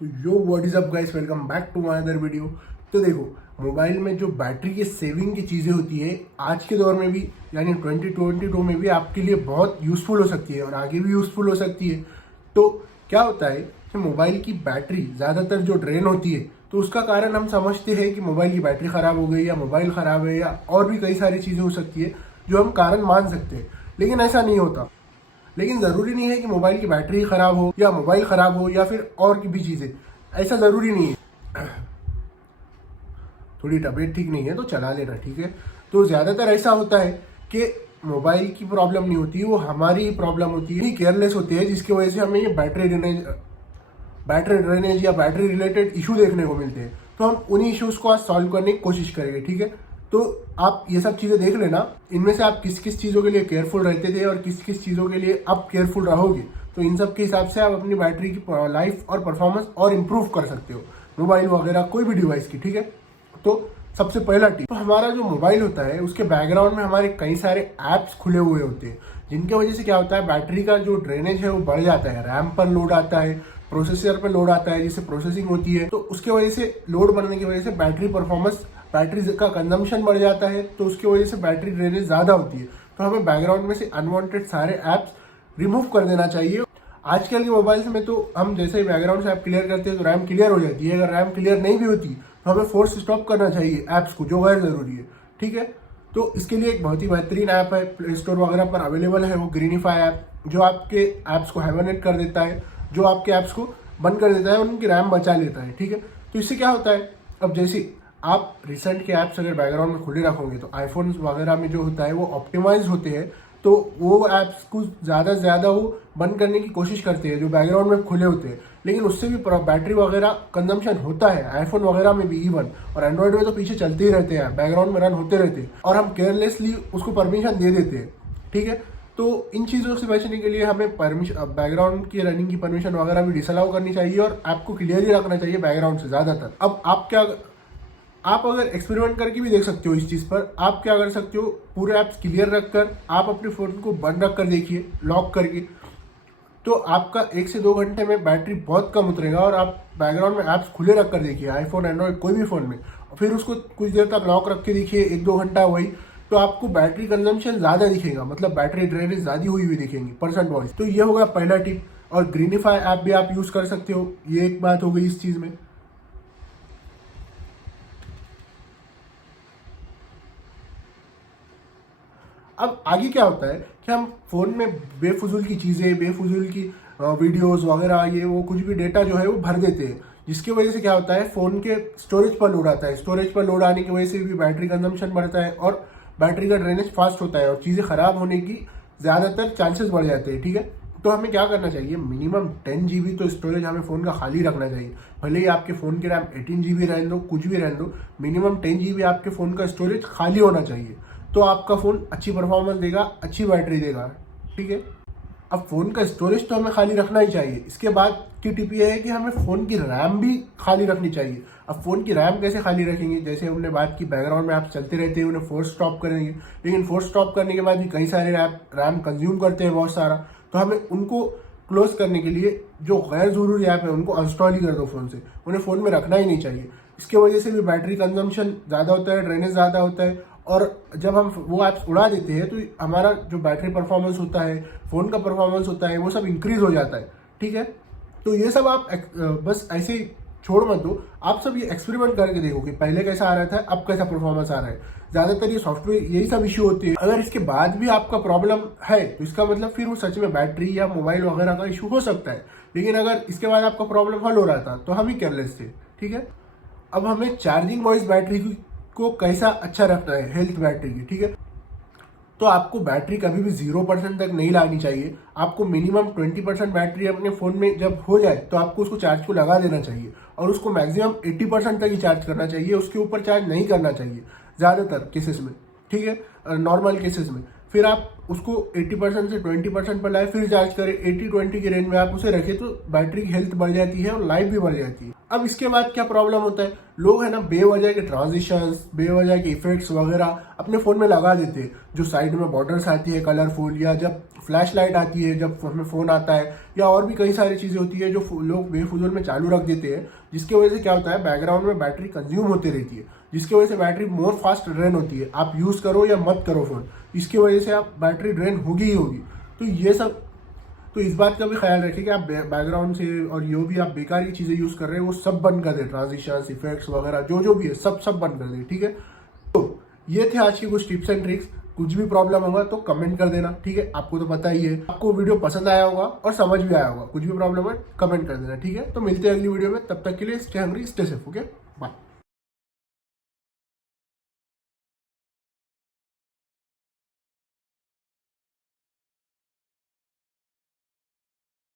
तो yo what is up guys, welcome back to my other video. तो देखो, mobile में जो बैटरी के सेविंग की चीज़ें होती है आज के दौर में भी, यानी 2022 में भी आपके लिए बहुत यूज़फुल हो सकती है और आगे भी यूज़फुल हो सकती है। तो क्या होता है कि मोबाइल की बैटरी ज़्यादातर जो ड्रेन होती है, तो उसका कारण हम समझते हैं कि मोबाइल की बैटरी ख़राब हो गई या मोबाइल ख़राब है या और भी कई सारी चीज़ें हो सकती है जो हम कारण मान सकते हैं, लेकिन ऐसा नहीं होता। लेकिन ज़रूरी नहीं है कि मोबाइल की बैटरी ख़राब हो या मोबाइल ख़राब हो या फिर और की भी चीज़ें, ऐसा ज़रूरी नहीं है। थोड़ी तबीयत ठीक नहीं है तो चला लेना, ठीक है। तो ज़्यादातर ऐसा होता है कि मोबाइल की प्रॉब्लम नहीं होती, वो हमारी ही प्रॉब्लम होती है, केयरलेस होती है, जिसकी वजह से हमें ये बैटरी ड्रेनेज या बैटरी रिलेटेड इशू देखने को मिलते हैं। तो हम उन्हीं इश्यूज को आज सॉल्व करने की कोशिश करेंगे, ठीक है। तो आप ये सब चीज़ें देख लेना, इनमें से आप किस किस चीज़ों के लिए केयरफुल रहते थे और किस किस चीज़ों के लिए अब केयरफुल रहोगे। तो इन सब के हिसाब से आप अपनी बैटरी की लाइफ और परफॉर्मेंस और इम्प्रूव कर सकते हो, मोबाइल वगैरह कोई भी डिवाइस की, ठीक है। तो सबसे पहला टिप, तो हमारा जो मोबाइल होता है उसके बैकग्राउंड में हमारे कई सारे ऐप्स खुले हुए होते हैं, जिनके वजह से क्या होता है, बैटरी का जो ड्रेनेज है वो बढ़ जाता है। रैम पर लोड आता है, प्रोसेसर पर लोड आता है, जिससे प्रोसेसिंग होती है। तो उसके वजह से लोड बढ़ने की वजह से बैटरी परफॉर्मेंस, बैटरी का कंजम्पशन बढ़ जाता है, तो उसकी वजह से बैटरी ड्रेनेज ज़्यादा होती है। तो हमें बैकग्राउंड में से अनवांटेड सारे ऐप्स रिमूव कर देना चाहिए। आजकल के मोबाइल्स में तो हम जैसे ही बैकग्राउंड से ऐप क्लियर करते हैं तो रैम क्लियर हो जाती है। अगर रैम क्लियर नहीं भी होती तो हमें फोर्स स्टॉप करना चाहिए ऐप्स को, जो गैर जरूरी है, ठीक है। तो इसके लिए एक बहुत ही बेहतरीन ऐप है, प्ले स्टोर वगैरह पर अवेलेबल है, वो ग्रीनिफाई ऐप, जो आपके ऐप्स को हाइबरनेट कर देता है, जो आपके ऐप्स को बंद कर देता है, उनकी रैम बचा लेता है, ठीक है। तो इससे क्या होता है, अब जैसे आप रिसेंट के ऐप्स अगर बैकग्राउंड में खुले रखोगे तो आईफोन वगैरह में जो होता है वो ऑप्टिमाइज होते हैं, तो वो ऐप्स को ज़्यादा से ज़्यादा वो बंद करने की कोशिश करते हैं जो बैकग्राउंड में खुले होते हैं। लेकिन उससे भी बैटरी वगैरह कंजम्पशन होता है, आईफोन वगैरह में भी इवन, और एंड्रॉइड में तो पीछे चलते ही रहते हैं, बैकग्राउंड में रन होते रहते हैं और हम केयरलेसली उसको परमिशन दे देते हैं, ठीक है। तो इन चीज़ों से बचने के लिए हमें परमिशन, बैकग्राउंड की रनिंग की परमिशन वगैरह भी डिसअलाउ करनी चाहिए और ऐप को क्लियर ही रखना चाहिए बैकग्राउंड से ज़्यादातर। अब आप अगर एक्सपेरिमेंट करके भी देख सकते हो इस चीज़ पर, आप क्या कर सकते हो, पूरे ऐप्स क्लियर रखकर आप अपने फ़ोन को बंद रख कर देखिए, लॉक करके। तो आपका 1 से 2 घंटे में बैटरी बहुत कम उतरेगा और आप बैकग्राउंड में ऐप्स खुले रख कर देखिए, आईफोन एंड्रॉइड कोई भी फ़ोन में, और फिर उसको कुछ देर तक लॉक रख के देखिए, 1-2 घंटा वही, तो आपको बैटरी कंजम्पशन ज़्यादा दिखेगा, मतलब बैटरी ड्रेनेज ज़्यादा हुई दिखेंगी परसेंट वाइज। तो ये होगा पहला टिप। और ग्रीनिफाई ऐप भी आप यूज़ कर सकते हो, ये एक बात हो गई इस चीज़ में। अब आगे क्या होता है कि हम फोन में बेफजूल की चीज़ें, बेफजूल की वीडियोस वगैरह, ये वो कुछ भी डेटा जो है वो भर देते हैं, जिसकी वजह से क्या होता है, फ़ोन के स्टोरेज पर लोड आता है। स्टोरेज पर लोड आने की वजह से भी बैटरी कंजम्पशन बढ़ता है और बैटरी का ड्रेनेज फास्ट होता है और चीज़ें ख़राब होने की ज़्यादातर चांसेस बढ़ जाते हैं, ठीक है। तो हमें क्या करना चाहिए, मिनिमम 10 GB तो स्टोरेज हमें फ़ोन का खाली रखना चाहिए। भले ही आपके फ़ोन की रैम 18 GB रहने दो, कुछ भी रहने दो, मिनिमम 10 GB आपके फ़ोन का स्टोरेज खाली होना चाहिए। तो आपका फ़ोन अच्छी परफॉर्मेंस देगा, अच्छी बैटरी देगा, ठीक है। अब फ़ोन का स्टोरेज तो हमें खाली रखना ही चाहिए। इसके बाद की टिप ये है कि हमें फ़ोन की रैम भी खाली रखनी चाहिए। अब फ़ोन की रैम कैसे खाली रखेंगे, जैसे हमने बात की, बैकग्राउंड में आप चलते रहते हैं, उन्हें फोर्स स्टॉप करेंगे, लेकिन फोर्स स्टॉप करने के बाद भी कई सारे रैम कंज्यूम करते हैं बहुत सारा, तो हमें उनको क्लोज करने के लिए जो गैर ज़रूरी ऐप है उनको अनस्टॉल ही कर दो फ़ोन से, उन्हें फ़ोन में रखना ही नहीं चाहिए। इसके वजह से भी बैटरी कंजम्पशन ज़्यादा होता है, ड्रेनेज ज़्यादा होता है, और जब हम वो ऐप्स उड़ा देते हैं तो हमारा जो बैटरी परफॉर्मेंस होता है, फ़ोन का परफॉर्मेंस होता है, वो सब इंक्रीज हो जाता है, ठीक है। तो ये सब आप बस ऐसे ही छोड़ मत दो, आप सब ये एक्सपेरिमेंट करके देखो कि पहले कैसा आ रहा था, अब कैसा परफॉर्मेंस आ रहा है। ज़्यादातर ये सॉफ्टवेयर यही सब इश्यू होते हैं। अगर इसके बाद भी आपका प्रॉब्लम है तो इसका मतलब फिर वो सच में बैटरी या मोबाइल वगैरह का इशू हो सकता है, लेकिन अगर इसके बाद आपका प्रॉब्लम हल हो रहा था तो हम ही केयरलेस थे, ठीक है। अब हमें चार्जिंग वॉइस बैटरी को कैसा अच्छा रखना है, हेल्थ बैटरी की, ठीक है। तो आपको बैटरी कभी भी 0% तक नहीं लानी चाहिए। आपको मिनिमम 20% बैटरी अपने फ़ोन में जब हो जाए तो आपको उसको चार्ज को लगा देना चाहिए और उसको मैक्सिमम 80% तक ही चार्ज करना चाहिए, उसके ऊपर चार्ज नहीं करना चाहिए ज़्यादातर केसेस में, ठीक है, नॉर्मल केसेस में। फिर आप उसको 80% से 20% पर लाए, फिर चार्ज करें, 80-20 की रेंज में आप उसे रखें, तो बैटरी की हेल्थ बढ़ जाती है और लाइफ भी बढ़ जाती है। अब इसके बाद क्या प्रॉब्लम होता है, लोग है ना बेवजह के ट्रांजिशंस, बेवजह के इफेक्ट्स वगैरह अपने फ़ोन में लगा देते हैं, जो साइड में बॉर्डर्स आती है कलरफुल, या जब फ्लैश लाइट आती है जब हमें फ़ोन आता है, या और भी कई सारी चीज़ें होती है जो लोग बेफुजूल में चालू रख देते हैं, जिसकी वजह से क्या होता है बैकग्राउंड में बैटरी कंज्यूम होती रहती है, जिसकी वजह से बैटरी मोर फास्ट ड्रेन होती है। आप यूज़ करो या मत करो फ़ोन, इसकी वजह से आप बैटरी ड्रेन होगी ही होगी। तो ये सब, तो इस बात का भी ख्याल रखें कि आप बैकग्राउंड से और जो भी आप बेकार की चीज़ें यूज़ कर रहे हैं वो सब बंद कर दें, ट्रांजिशन इफेक्ट्स वगैरह जो भी है सब बंद कर दें, ठीक है। तो ये थे आज की कुछ टिप्स एंड ट्रिक्स। कुछ भी प्रॉब्लम होगा तो कमेंट कर देना, ठीक है। आपको तो पता ही है, आपको वीडियो पसंद आया होगा और समझ भी आया होगा। कुछ भी प्रॉब्लम है कमेंट कर देना, ठीक है। तो मिलते हैं अगली वीडियो में, तब तक के लिए stay hungry, stay safe, okay, bye.